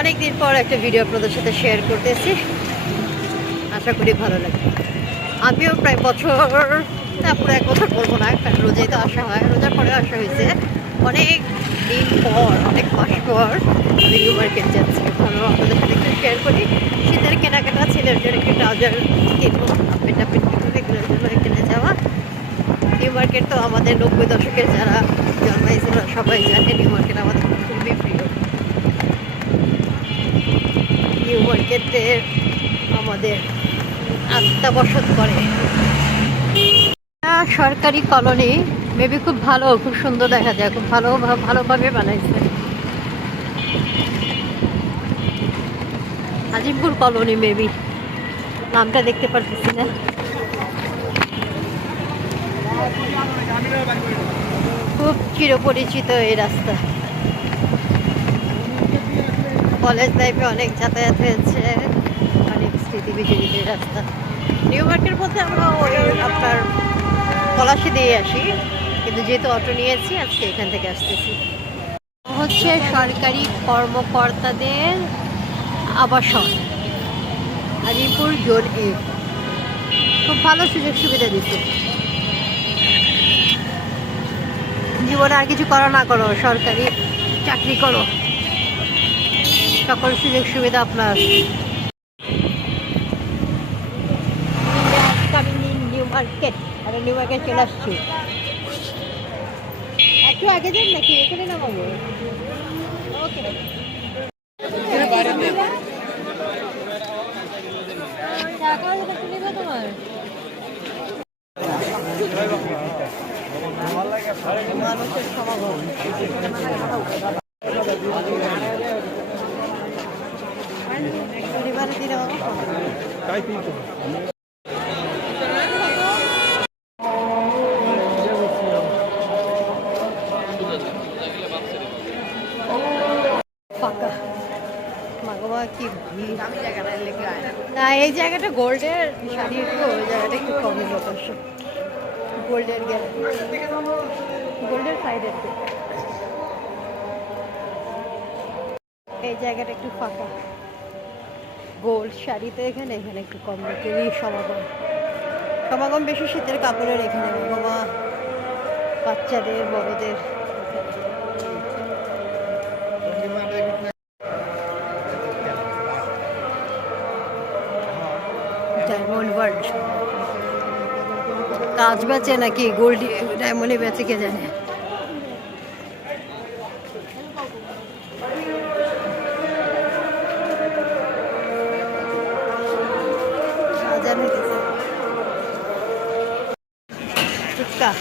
অনেকদিন পর একটা ভিডিও আপনাদের সাথে শেয়ার করতেছি। আশা করি ভালো লাগবে। আমিও প্রায় বছর, না এক বছর করব না, কারণ রোজাই তো আসা হয়। রোজার পরে আসা হয়েছে। অনেক দিন পর, অনেক মাস পর আমি নিউ মার্কেট যাচ্ছি। ভালো আপনাদের সাথে একটু শেয়ার করি। শীতের কেনাকাটা জন্য একটু ট্রাউজার কিনবো হাফ প্যান্ট কিনবো এগুলোর জন্য কিনে যাওয়া মার্কেট তো আমাদের নব্বই দশকের যারা জন্মাইছিল সবাই জানে নিউ মার্কেট আমাদের খুবই প্রিয়। নিউ মার্কেটে আমাদের আত্মা বসত করে। সরকারি কলোনি মেবি খুব ভালো, খুব সুন্দর দেখা যায়, খুব ভালো, ভালোভাবে বানাইছে। আজিমপুর কলোনি মেবি নামটা দেখতে পারতেছি না। খুব চিরপরিচিত এই রাস্তা। কলেজ লাইফে অনেক যাতায়াত হয়েছে, অনেক স্মৃতি বিজড়িত রাস্তা। নিউ মার্কেট মধ্যে আমরা ওই আপনার পলাশি দিয়ে আসি, কিন্তু যেহেতু অটো নিয়েছি, আজকে এখান থেকে আসতেছি। হচ্ছে সরকারি কর্মকর্তাদের আবাসন আলিপুর জোন এ। খুব ভালো সুযোগ সুবিধা দিচ্ছে। জীবনে আর কিছু করো না করো, সরকারি চাকরি করো। সকল সুযোগ সুবিধা আপনার। নিউ মার্কেট আরে নিউ মার্কেট চলে আসছি একটু আগে যান নাকি? এখানে নামাবো। ওকে। না এই জায়গাটা গোল্ডের শাড়ি তো ওই জায়গাটা একটু কমই লোকেশ গোল্ডের গেট গোল্ডের সাইডের দিকে। এই জায়গাটা একটু ফাঁকা। গোল্ড শাড়িতে এখানে এখানে একটু কম লোকেরই সমাগম। সমাগম বেশি শীতের কাপড়ের এখানে বাবা, বাচ্চাদের, বড়দের। Diamond World. কাজ বেচে নাকি? গোল্ড ডায়মন্ডে বেচে কে জানে? ফুচকা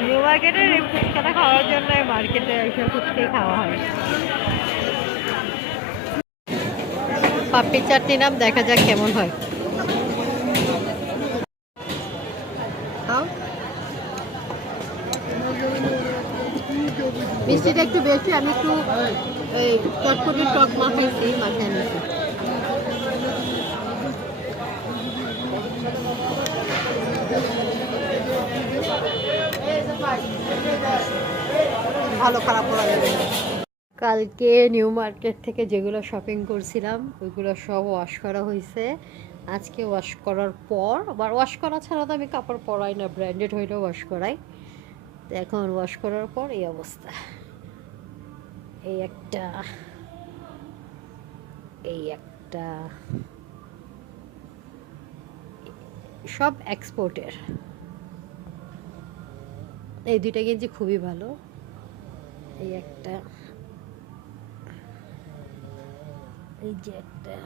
নিউ মার্কেটের এই ফুচকাটা খাওয়ার জন্য মার্কেটে এসে ফুচকাই খাওয়া হয়। পাপড়ি চাটনি নাম দেখা যাক কেমন হয়। মিষ্টিটা একটু বেশি আমি একটু এই চটপটি টক মাখাইছি মাখাই নিছি। ভালো, খারাপ বলা যাবে কালকে নিউ মার্কেট থেকে যেগুলো শপিং করছিলাম, ওইগুলো সব ওয়াশ করা হয়েছে আজকে ওয়াশ করার পর, আবার ওয়াশ করা ছাড়া তো আমি কাপড় পরাই না ব্র্যান্ডেড হইলেও ওয়াশ করাই। তো এখন ওয়াশ করার পর এই অবস্থা। এই একটা এই একটা, সব এক্সপোর্টের এই দুইটা গেঞ্জি খুবই ভালো। এই একটা। এই যে একটা।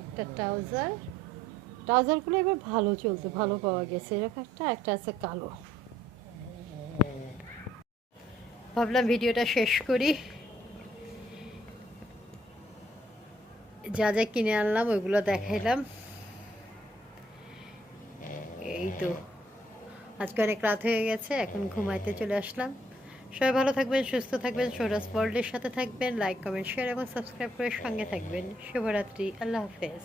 একটা ট্রাউজার। ট্রাউজারগুলো এবার ভালো চলতে ভালো পাওয়া গেছে। এরকম একটা একটা আছে কালো। ভাবলাম ভিডিওটা শেষ করি। যা যা কিনে আনলাম, ওইগুলো দেখাইলাম। এই তো। আজকে অনেক রাত হয়ে গেছে, এখন ঘুমাইতে চলে আসলাম। সবাই ভালো থাকবেন, সুস্থ থাকবেন সৌরাজ ওয়ার্ল্ডের সাথে থাকবেন লাইক কমেন্ট শেয়ার এবং সাবস্ক্রাইব করে সঙ্গে থাকবেন। শুভরাত্রি, আল্লাহ হাফেজ।